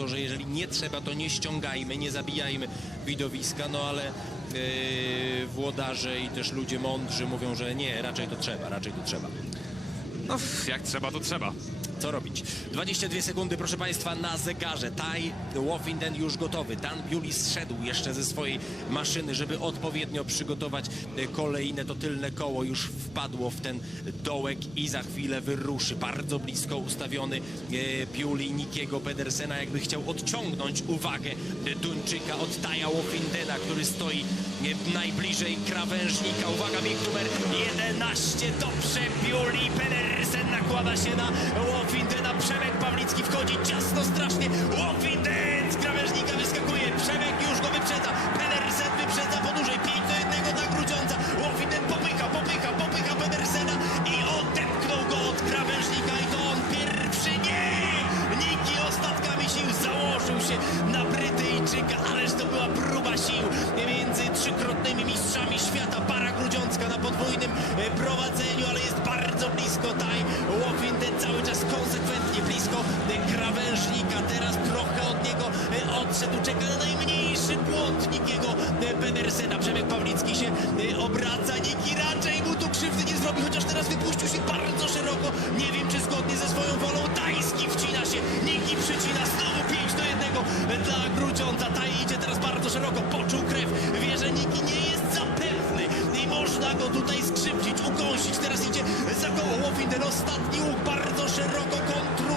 to, że jeżeli nie trzeba, to nie ściągajmy, nie zabijajmy widowiska, no ale yy, włodarze i też ludzie mądrzy mówią, że nie, raczej to trzeba, raczej to trzeba. No, jak trzeba, to trzeba. Co robić? 22 sekundy, proszę Państwa, na zegarze. Taj Wofinden już gotowy. Dan Biuli zszedł jeszcze ze swojej maszyny, żeby odpowiednio przygotować e, kolejne to tylne koło. Już wpadło w ten dołek i za chwilę wyruszy. Bardzo blisko ustawiony e, Biuli Nikiego Pedersena, jakby chciał odciągnąć uwagę Duńczyka od Taja Wofindena, który stoi najbliżej krawężnika. Uwaga, bieg numer 11. Dobrze, Biuli Pedersen nakłada się na Łofindena. Przemek Pawlicki wchodzi ciasno strasznie. Łofinden jeszcze tu czeka na najmniejszy błąd Nikiego Pedersena. Przemek Pawlicki się y, obraca, Niki raczej mu tu krzywdy nie zrobi, chociaż teraz wypuścił się bardzo szeroko. Nie wiem, czy zgodnie ze swoją wolą Tajski wcina się, Niki przycina, znowu 5 do 1 y, dla Grudziądza. Taj idzie teraz bardzo szeroko, poczuł krew, wie, że Niki nie jest zapewny i można go tutaj skrzywdzić, ukąsić. Teraz idzie za koło Łofinden, ostatni łuk, bardzo szeroko kontroluje.